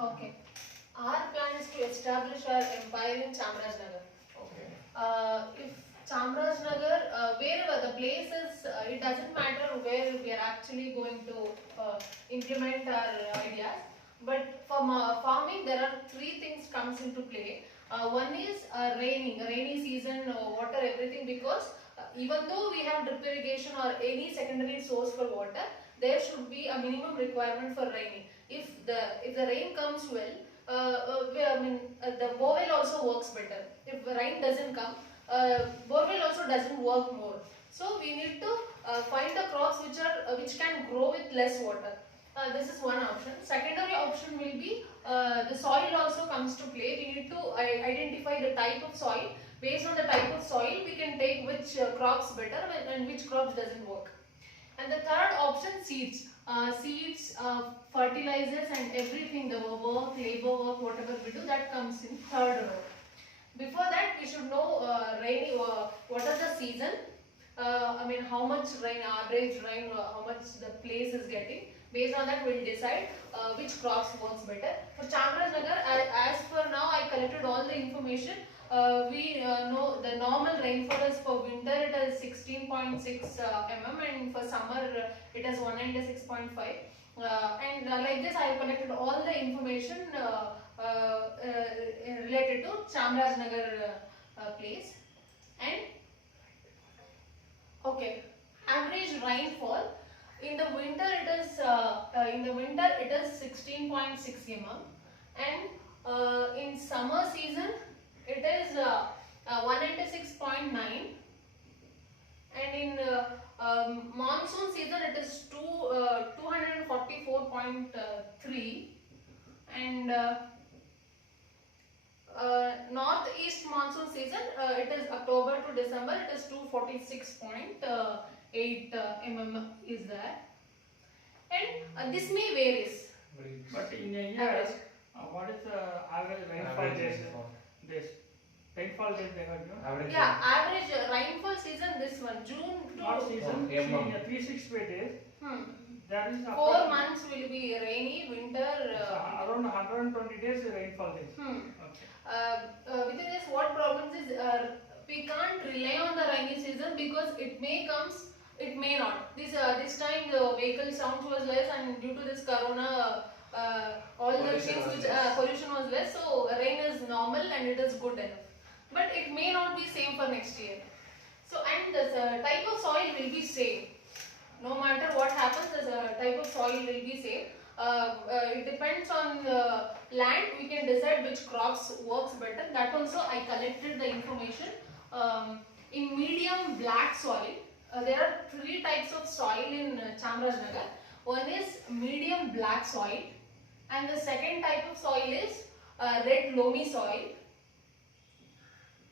Okay. Our plan is to establish our empire in Chamarajanagar. Okay. If Chamarajanagar, wherever the place is, it doesn't matter where we are actually going to implement our ideas. But for farming, there are three things comes into play. One is rainy season, water, everything, because even though we have drip irrigation or any secondary source for water, there should be a minimum requirement for rainy. If the rain comes well, the borewell also works better. If the rain doesn't come, borewell also doesn't work more. So we need to find the crops which can grow with less water. This is one option. Secondary option will be the soil also comes to play. We need to identify the type of soil. Based on the type of soil, we can take which crops better and which crops doesn't work. And the third option, seeds. Seeds, fertilizers and everything, the work, labor work, whatever we do, that comes in third row. Before that, we should know what is the season, how much rain, average rain, how much the place is getting. Based on that, we'll decide which crops works better. For Chamarajanagar, as for now, I collected all the information. We know the normal rainfall is for winter it is 16.6 mm, and for summer it is 196.5. And like this, I have collected all the information related to Chamarajanagar place. And okay, average rainfall in the winter it is 16.6 mm, and in summer season it is 196.9, and in monsoon season it is 244.3, and northeast monsoon season it is October to December, it is 246.8 mm is there, and this may varies. But in a year, what is the average rainfall days? This rainfall days they have given? Average. Yeah, average rainfall season, this one, June to Not season, Oh, mm. in 365 days. There is 4 months will be rainy, winter. Around 120 days rainfall days. Okay. Within this, what problems is we can't rely on the rainy season because it may comes, it may not. This time the vehicle sound was less, and due to this corona, all the things which pollution was less, so rain is normal and it is good enough. But it may not be same for next year. So, and the type of soil will be same. No matter what happens, the type of soil will be same. It depends on the land. We can decide which crops works better. That also I collected the information. In medium black soil, there are three types of soil in Chamarajanagar. One is medium black soil, and the second type of soil is red loamy soil,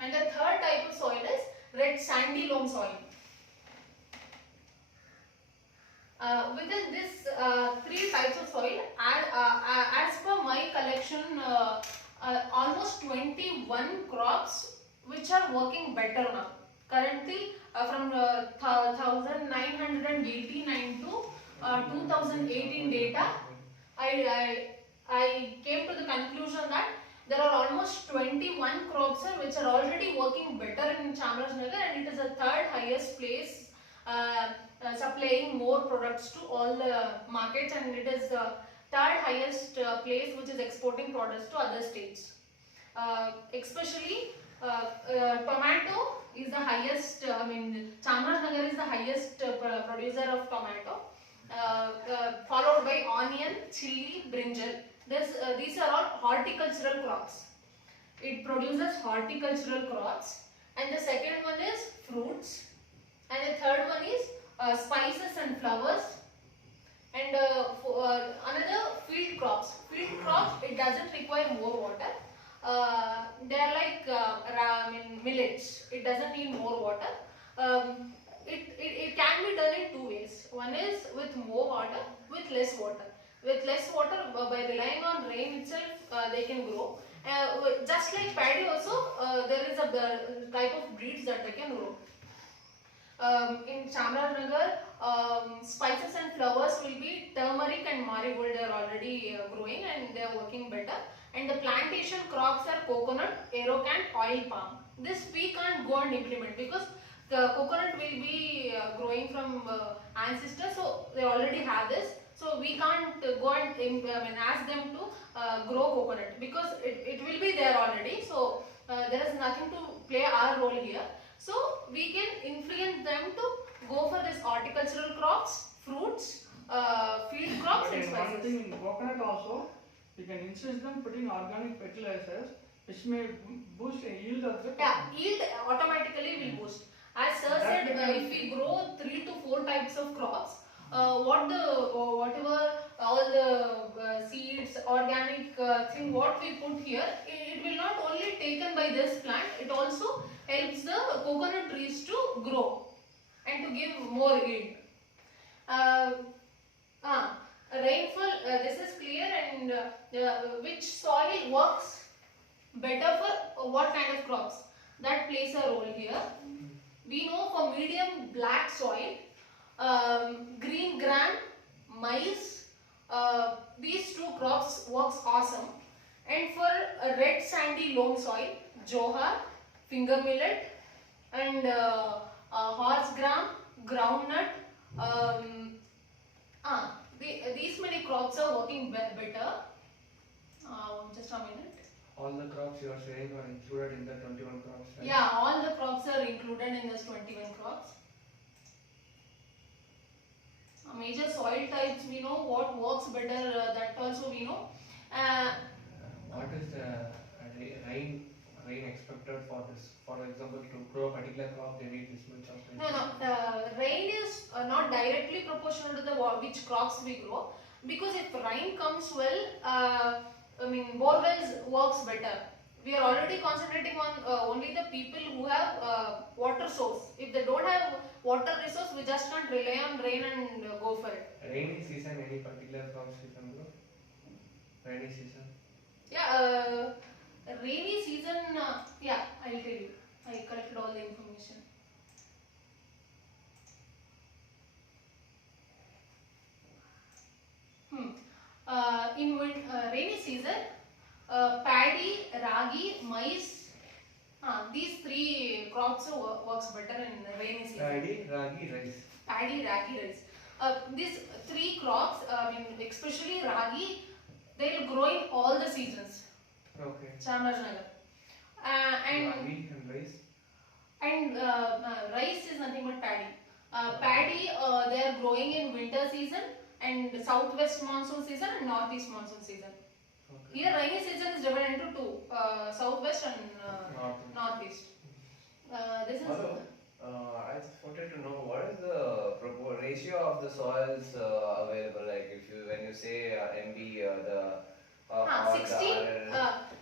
and the third type of soil is red sandy loam soil. Within this three types of soil, as per my collection, almost 21 crops which are working better now. Currently, from 1989 to 2018 data, I came to the conclusion that there are almost 21 crops which are already working better in Chamarajanagar, and it is the third highest place supplying more products to all the markets, and it is the third highest place which is exporting products to other states. Especially tomato is the highest, Chamarajanagar is the highest producer of tomato, followed by onion, chilli, brinjal. These are all horticultural crops. It produces horticultural crops, and the second one is fruits, and the third one is spices and flowers, and another field crops. Field crops, it doesn't require more water. They are like millets. It doesn't need more water. It can be done in two ways. One is with more water, with less water. With less water, by relying on rain itself, they can grow. Just like paddy also, there is a type of breeds that they can grow. In Chamarajanagar, spices and flowers will be turmeric and marigold. They are already growing and they are working better. And the plantation crops are coconut, aerocan, oil palm. This we can't go and implement because the coconut will be growing from ancestors, so they already have this. So we can't go and ask them to grow coconut because it will be there already. So there is nothing to play our role here. So we can influence them to go for this horticultural crops, fruits, field crops But and in one spices. thing in coconut also, you can insist them putting organic fertilizers, which may boost the yield of the Yeah, coconut. yield automatically will boost. As sir said, if we grow 3 to 4 types of crops, whatever all the seeds, organic thing what we put here, it will not only taken by this plant, it also helps the coconut trees to grow and to give more yield. Uh, Rainfall, this is clear, and which soil works better for what kind of crops, that plays a role here. We know for medium black soil, green gram, maize, these two crops works awesome. And for a red sandy loam soil, johar, finger millet, and horse gram, groundnut, these many crops are working better. Just a minute. All the crops you are saying are included in the 21 crops, right? Yeah, all the crops are included in this 21 crops. Major soil types we know, what works better, that also we know. What is the rain expected for this? For example, to grow a particular crop, they need this much of rain. No, rain is not directly proportional to the which crops we grow, because if rain comes well, bore wells works better. We are already concentrating on only the people who have water source. If they don't have water resource, we just can't rely on rain and go for it. Rainy season, any particular crops you can grow? Rainy season? Yeah, rainy season, yeah, I'll tell you. I collected all the information. In rainy season, paddy, ragi, maize, these three crops works better in rainy season. Paddy, ragi, rice. Paddy, ragi, rice. These three crops, especially ragi, they will grow in all the seasons. Okay. Chamarajanagar. And Ragi and rice. and rice is nothing but paddy. Paddy, they are growing in winter season and southwest monsoon season and northeast monsoon season. Okay. Here rainy season is divided into two, southwest and northeast. This is Hello. I just wanted to know what is the ratio of the soils available. Like if you when you say MB, or 60.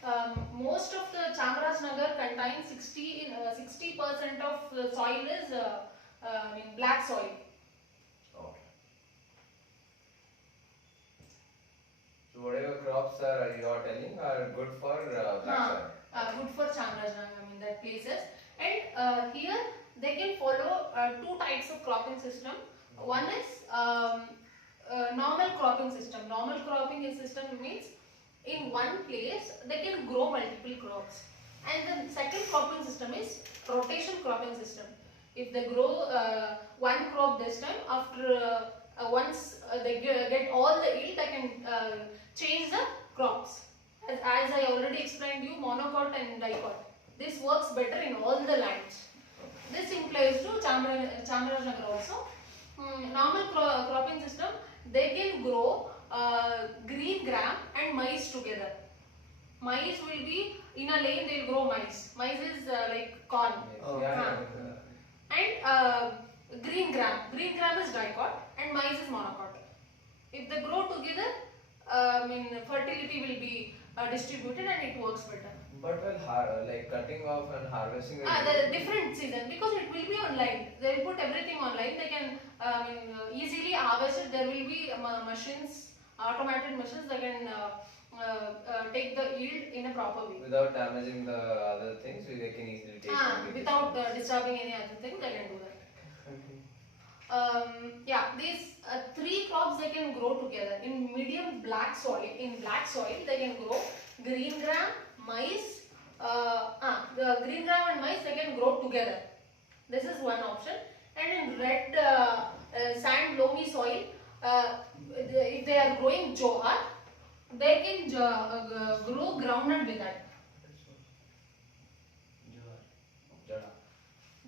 the Most of the Chamarajanagar contains 60% of the soil is black soil. okay. So whatever crops are you are telling are good for black soil. Good for Chamarajanagar, that places. And here they can follow two types of cropping system. One is normal cropping system. Normal cropping system means in one place they can grow multiple crops. And the second cropping system is rotation cropping system. If they grow one crop this time, after once they get all the yield, they can change the crops. As I already explained you, monocot and dicot. This works better in all the lands. This implies to Chamarajanagar also. Normal cropping system, they can grow green gram and maize together. Maize will be in a lane, they will grow maize. Maize is like corn. Oh, Yeah, And green gram. Green gram is dicot and maize is monocot. If they grow together, fertility will be distributed and it works better. But well, like cutting off and harvesting. will The be- different season, because it will be online. They will put everything online. They can easily harvest it. There will be machines, automated machines that can take the yield in a proper way. Without damaging the other things, they can easily take. from the Without disturbing any other thing, they can do that. Yeah, these three crops they can grow together in medium black soil. In black soil, they can grow green gram, maize. The green gram and maize they can grow together. This is one option. And in red sand loamy soil, if they are growing johar, they can grow groundnut with that. Jada.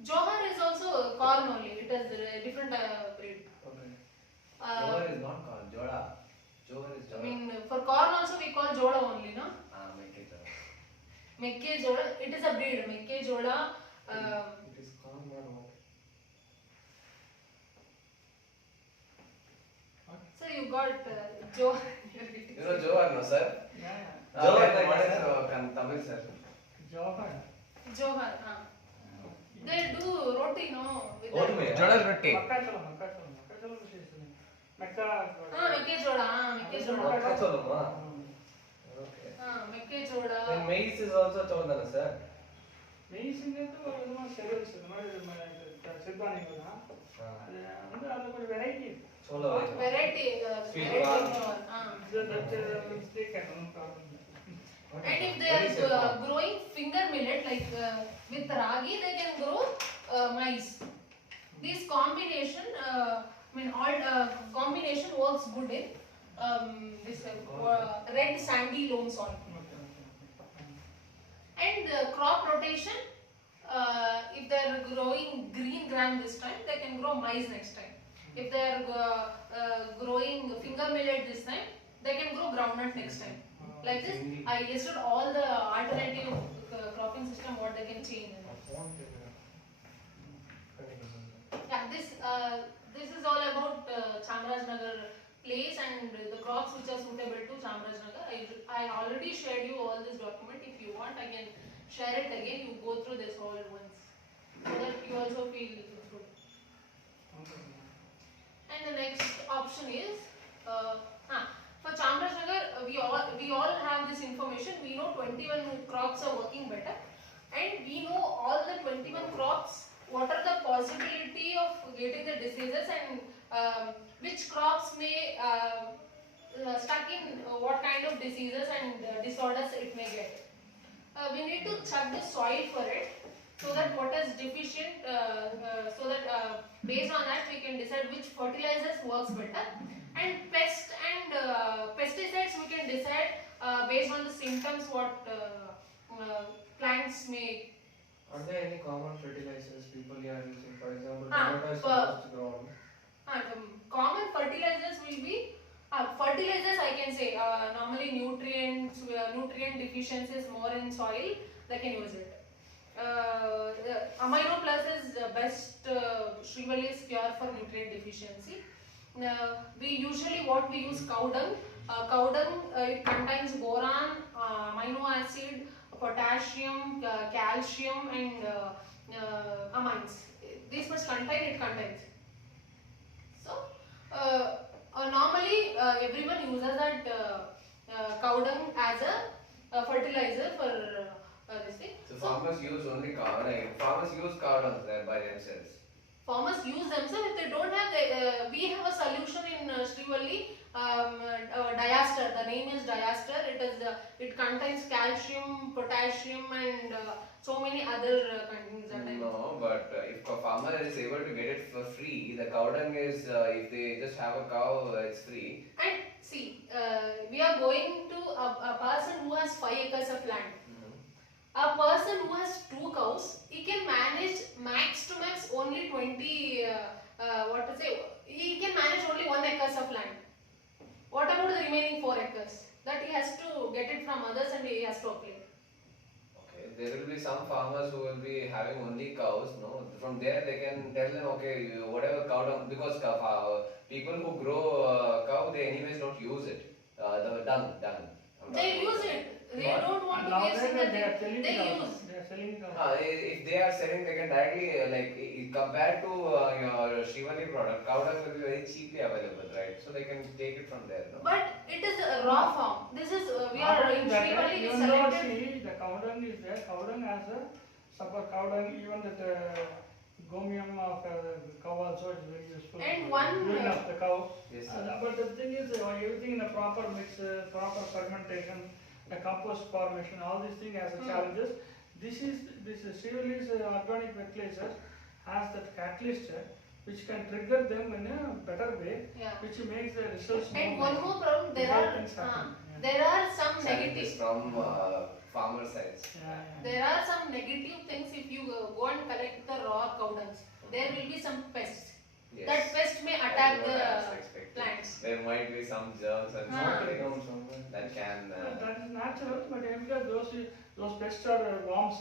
Johar is also corn only. It is a different breed. Okay. Jowar is not called Joda. Jowar is I Joda. mean, for corn also we call joda only, no? Make it Mekke joda. It is a breed. Mekke joda. It is corn or what? So you got Joe. You know Jowar, no sir? Yeah. Jowar, what is Tamil sir? Johar. Johar. They do roti, no? With that. Oatmeal. Jodal rotti. Makkacholam ವಿಶೇಷಣೆ. Mekkejoda. Mekkejoda. Makkacholam. Okay. Mekkejoda. Then maize is also chodana sir. ಮೇಯಿಸಿದ್ದು ಒಂದು ವಿಧವಾದ cereals ಸಿರಿಧಾನ್ಯಗಳು ಅದು ಅಂದ್ರೆ ಅದು ಒಂದು variety ಇದೆ. Chola. Variety. Sweet Variety. corn. And if they are growing finger millet like with ragi, they can grow maize. This combination, combination works good in this red sandy loam soil. And crop rotation, if they are growing green gram this time, they can grow maize next time. If they are growing finger millet this time, they can grow groundnut next time. Like this, I listed all the alternative cropping system what they can change. Yeah, this is all about Chamarajanagar place and the crops which are suitable to Chamarajanagar. I already shared you all this document. If you want, I can share it again. You go through this all once so that you also feel good. And the next option is for Chamarajanagar, we all have this information. We know 21 crops are working better, and we know all the 21 crops. What are the possibility of getting the diseases and which crops may stuck in what kind of diseases and disorders it may get. We need to check the soil for it so that what is deficient, so that based on that we can decide which fertilizers works better, and pest and pesticides we can decide based on the symptoms what plants may. Are there any common fertilizers people are using? For example, Ah, tomato is for- supposed to grow on. Common fertilizers will be fertilizers. I can say normally nutrient deficiencies more in soil. They can use it. Amino Plus is the best. Shrivalis cure for nutrient deficiency. We usually what we use cow dung. Cow dung it contains boron, amino acid, potassium, calcium, and amines. These must contain. It contains. So normally everyone uses that cow dung as a fertilizer for this thing. So farmers use only cow. Farmers use cow dung by themselves. Farmers use themselves. If they don't have, we have a solution in Srivalli, Diaster. The name is Diaster. It contains calcium, potassium, and so many other contents. No, but if a farmer is able to get it for free, the cow dung is if they just have a cow, it's free. And see, we are going to a person who has 5 acres of land. A person who has 2 cows, he can manage max to max only 20. He can manage only 1 acres of land. What about the remaining 4 acres? That he has to get it from others and he has to apply. Okay, there will be some farmers who will be having only cows. No, from there they can tell them, okay, whatever cow dung, because people who grow cow, they anyways don't use it. The dung. They use it. They don't want to Now waste they it. are selling They it out. use. They are selling it out. If they are selling, they can directly compared to your Shrivalli product, cow dung will be very cheaply available, right? So they can take it from there. No? But it is a raw form. This is we are in Srivalli we Even though selected. see the cow dung is there, cow dung has a support cow dung, even that gomium of cow also is very useful. And one, urine of the cow. Yes, But the thing is, everything in a proper mix, proper fermentation, the compost formation, all these things has challenges. This Sri-Valley's organic fertilizer has that catalyst which can trigger them in a better way, Yeah. which makes the results And more one more problem, there Result are things happen. there are some challenges negative. from farmer sides. There are some negative things if you go and collect the raw cow dung. There will be some pests. Yes. That pest may That attack is what I was the expecting. plants. There might be some germs and Ah. something that can. That is natural, but because those pests are worms,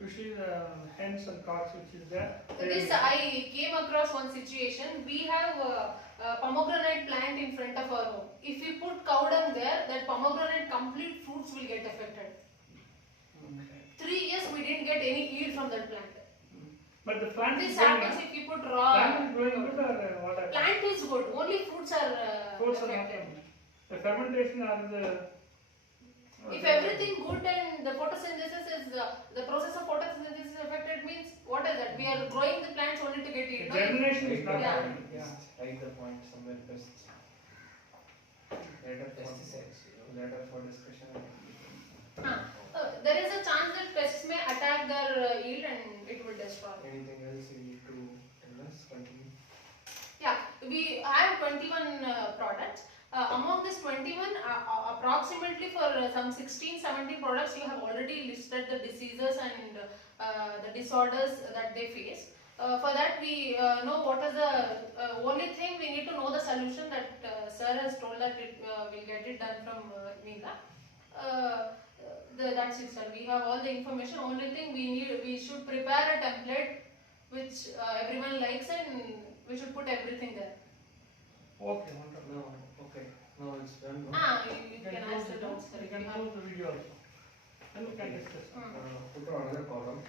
usually the hens and cocks which is there. So this I came across one situation. We have a pomegranate plant in front of our home. If we put cow dung there, that pomegranate complete fruits will get affected. 3 years we didn't get any yield from that plant. But the plant This is growing, happens if you put raw. plant is growing good or what happens? Plant is good. Only fruits are Fruits are not affected. good. The fermentation or the. If everything good and the photosynthesis is the process of photosynthesis is affected means what is that? We are growing the plants only to get The yield. germination is not Yeah. happening. Yeah. Right the point somewhere pests. Pesticides, Later for discussion. There is a chance that pests may attack their yield and it will destroy. Anything else you need to tell us? Continue. Yeah, we have 21 products. Among this 21, approximately for some 16-17 products, you have already listed the diseases and the disorders that they face. For that, we know what is the only thing we need to know the solution that sir has told that we'll get it done from Meera. That's it, sir. We have all the information. Only thing we should prepare a template which everyone likes and we should put everything there. Okay, wonderful. No, okay. Now it's done. No? You can ask the doubts, sir. You if can you have. close the video also. Then we can discuss. Put another column.